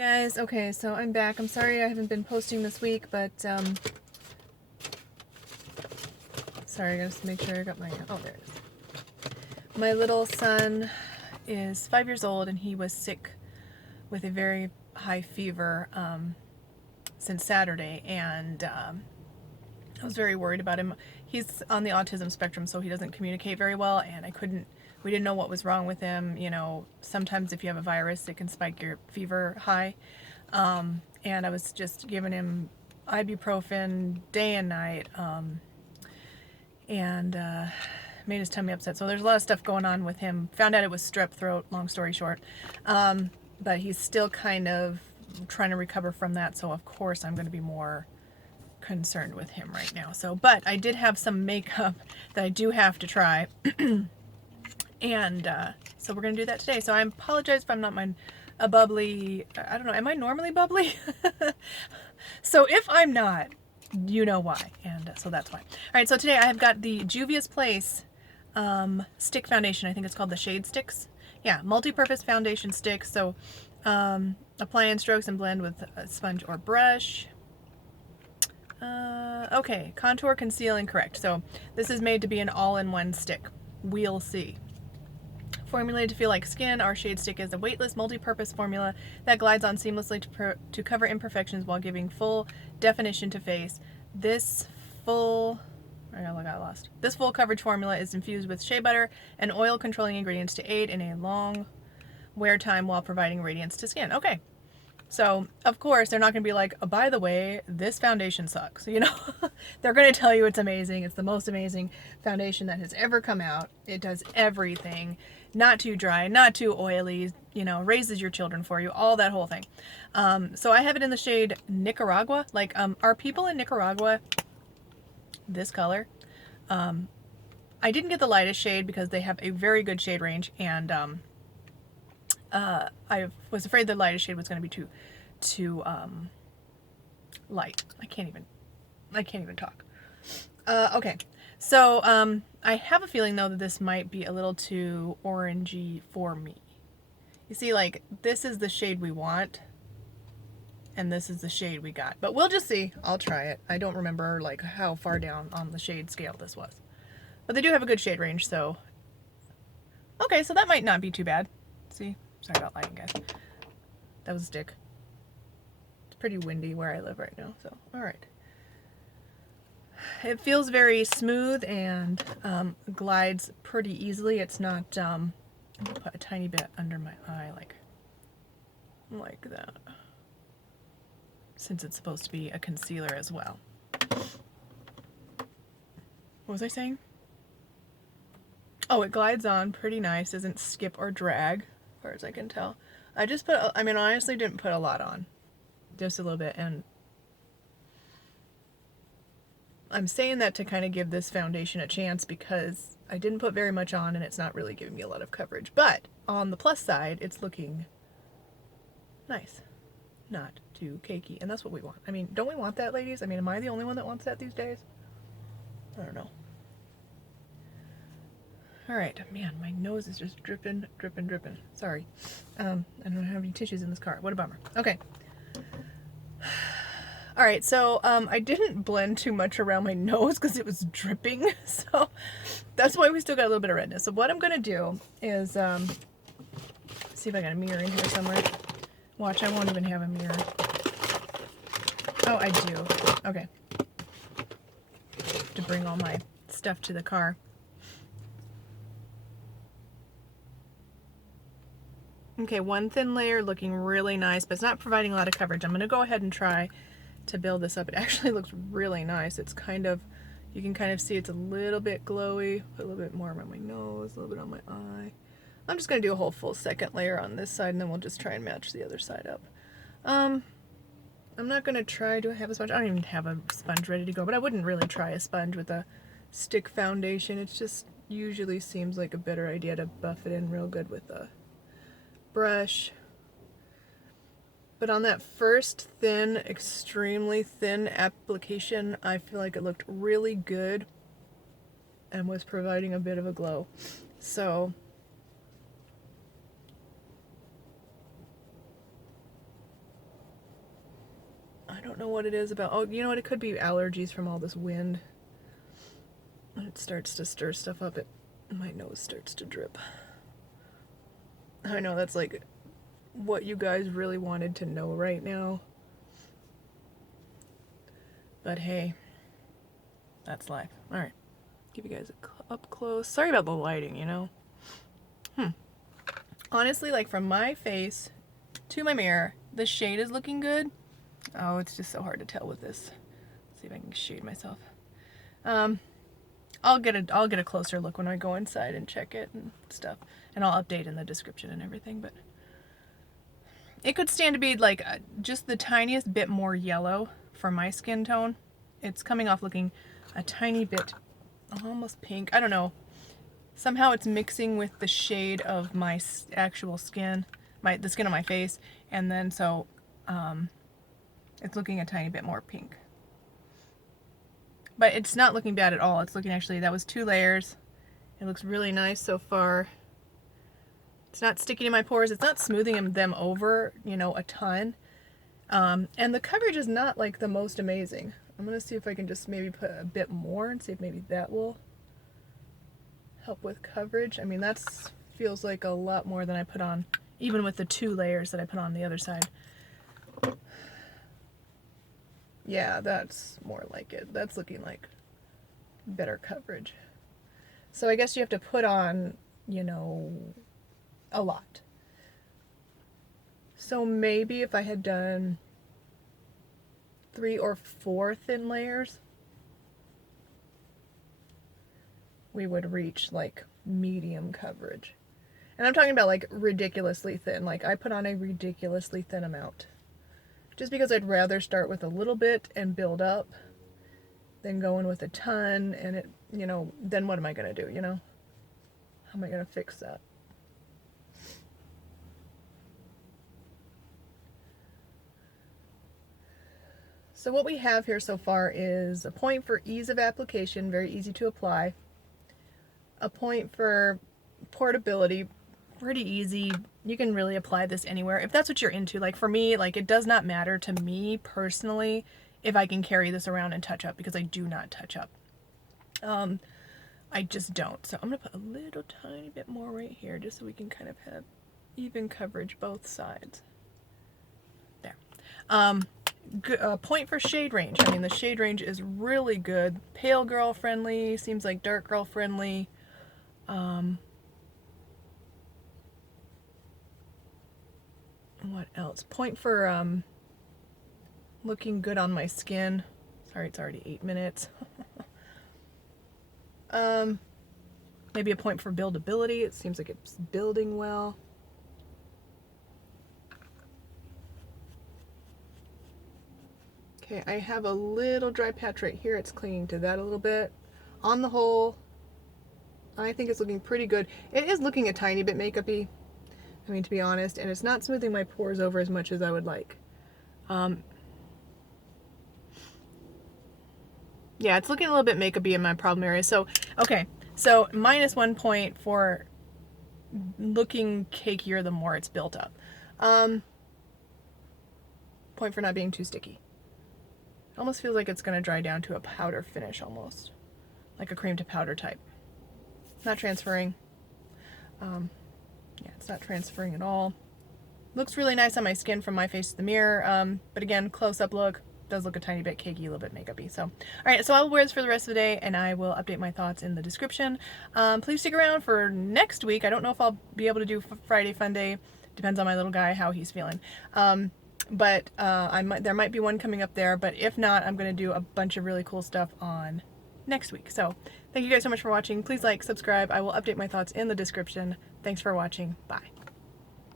Guys, okay, so I'm back. I'm sorry I haven't been posting this week, but sorry, I gotta just make sure I got my, oh, there it is. My little son is 5 years old and he was sick with a very high fever since Saturday, and I was very worried about him. He's on the autism spectrum, so he doesn't communicate very well, and we didn't know what was wrong with him. You know, sometimes if you have a virus, it can spike your fever high. And I was just giving him ibuprofen day and night, and made his tummy upset. So there's a lot of stuff going on with him. Found out it was strep throat, long story short. But he's still kind of trying to recover from that, so of course I'm going to be more concerned with him right now. So, but I did have some makeup that I do have to try. And so we're going to do that today. So I apologize if I'm not a bubbly, I don't know, am I normally bubbly? So if I'm not, you know why, and so that's why. All right, so today I have got the Juvia's Place stick foundation. I think it's called the Shade Sticks. Yeah, multi-purpose foundation sticks. So apply in strokes and blend with a sponge or brush. Okay, contour, conceal, and correct. So this is made to be an all-in-one stick. We'll see. Formulated to feel like skin, our shade stick is a weightless, multi-purpose formula that glides on seamlessly to cover imperfections while giving full definition to face. This full coverage formula is infused with shea butter and oil controlling ingredients to aid in a long wear time while providing radiance to skin. Okay. So, of course, they're not going to be like, oh, by the way, this foundation sucks. You know, they're going to tell you it's amazing. It's the most amazing foundation that has ever come out. It does everything. Not too dry, not too oily, you know, raises your children for you, all that whole thing. So I have it in the shade Nicaragua. Like, are people in Nicaragua this color? I didn't get the lightest shade because they have a very good shade range, and I was afraid the lightest shade was going to be too light. I can't even talk. Okay, so I have a feeling though that this might be a little too orangey for me. You see, like, this is the shade we want, and this is the shade we got. But we'll just see. I'll try it. I don't remember like how far down on the shade scale this was, but they do have a good shade range. So okay, so that might not be too bad. See. Sorry about lighting, guys. That was a stick. It's pretty windy where I live right now, so alright. It feels very smooth and glides pretty easily. It's not, I'm going to put a tiny bit under my eye, like that. Since it's supposed to be a concealer as well. What was I saying? Oh, it glides on pretty nice. Doesn't skip or drag, as far as I can tell. I just put, I mean, honestly didn't put a lot on. Just a little bit, and I'm saying that to kind of give this foundation a chance because I didn't put very much on and it's not really giving me a lot of coverage. But on the plus side, it's looking nice. Not too cakey, and that's what we want. I mean, don't we want that, ladies? I mean, am I the only one that wants that these days? I don't know. Alright, man, my nose is just dripping, dripping, dripping. Sorry. I don't have any tissues in this car. What a bummer. Okay. Alright, so I didn't blend too much around my nose because it was dripping, so that's why we still got a little bit of redness. So what I'm going to do is, see if I got a mirror in here somewhere. Watch, I won't even have a mirror. Oh, I do. Okay. To bring all my stuff to the car. Okay, one thin layer looking really nice, but it's not providing a lot of coverage. I'm going to go ahead and try to build this up. It actually looks really nice. It's kind of, you can kind of see it's a little bit glowy. Put a little bit more around my nose, a little bit on my eye. I'm just going to do a whole full second layer on this side, and then we'll just try and match the other side up. I'm not going to try, do I have a sponge? I don't even have a sponge ready to go, but I wouldn't really try a sponge with a stick foundation. It just usually seems like a better idea to buff it in real good with a brush. But on that first thin, extremely thin application, I feel like it looked really good and was providing a bit of a glow. So I don't know what it is about. Oh, you know what? It could be allergies from all this wind. When it starts to stir stuff up, my nose starts to drip. I know that's like what you guys really wanted to know right now. But hey, that's life. All right, give you guys a up close. Sorry about the lighting, you know. Honestly, like from my face to my mirror, the shade is looking good. Oh, it's just so hard to tell with this. Let's see if I can shade myself. I'll get a closer look when I go inside and check it and stuff, and I'll update in the description and everything. But it could stand to be like just the tiniest bit more yellow for my skin tone. It's coming off looking a tiny bit almost pink. I don't know. Somehow it's mixing with the shade of my actual skin, the skin on my face, and then so it's looking a tiny bit more pink. But it's not looking bad at all. It's looking actually, that was 2 layers. It looks really nice so far. It's not sticking in my pores. It's not smoothing them over, you know, a ton. And the coverage is not like the most amazing. I'm going to see if I can just maybe put a bit more and see if maybe that will help with coverage. I mean, that feels like a lot more than I put on, even with the 2 layers that I put on the other side. Yeah, that's more like it. That's looking like better coverage. So I guess you have to put on, you know, a lot. So maybe if I had done 3 or 4 thin layers, we would reach like medium coverage. And I'm talking about like ridiculously thin. Like I put on a ridiculously thin amount. Just because I'd rather start with a little bit and build up than go in with a ton and it, you know, then what am I going to do, you know? How am I going to fix that? So what we have here so far is a point for ease of application, very easy to apply. A point for portability, pretty easy. You can really apply this anywhere if that's what you're into. Like for me, like it does not matter to me personally if I can carry this around and touch up, because I do not touch up. I just don't. So I'm gonna put a little tiny bit more right here just so we can kind of have even coverage both sides. There. Point for shade range. I mean, the shade range is really good. Pale girl friendly, seems like dark girl friendly. What else? Point for looking good on my skin. Sorry, it's already 8 minutes. Maybe a point for buildability. It seems like it's building well. Okay, I have a little dry patch right here. It's clinging to that a little bit. On the whole, I think it's looking pretty good. It is looking a tiny bit makeup-y, I mean, to be honest, and it's not smoothing my pores over as much as I would like. Yeah, it's looking a little bit makeup-y in my problem area. So, okay, so -1 point for looking cakier the more it's built up. Point for not being too sticky. It almost feels like it's going to dry down to a powder finish almost. Like a cream to powder type. Not transferring. Yeah, it's not transferring at all. Looks really nice on my skin from my face to the mirror. But again, close-up look. Does look a tiny bit cakey, a little bit makeup-y. So, all right, so I will wear this for the rest of the day, and I will update my thoughts in the description. Please stick around for next week. I don't know if I'll be able to do Friday Fun Day. Depends on my little guy, how he's feeling. But there might be one coming up there. But if not, I'm going to do a bunch of really cool stuff on next week. So, thank you guys so much for watching. Please like, subscribe. I will update my thoughts in the description. Thanks for watching. Bye.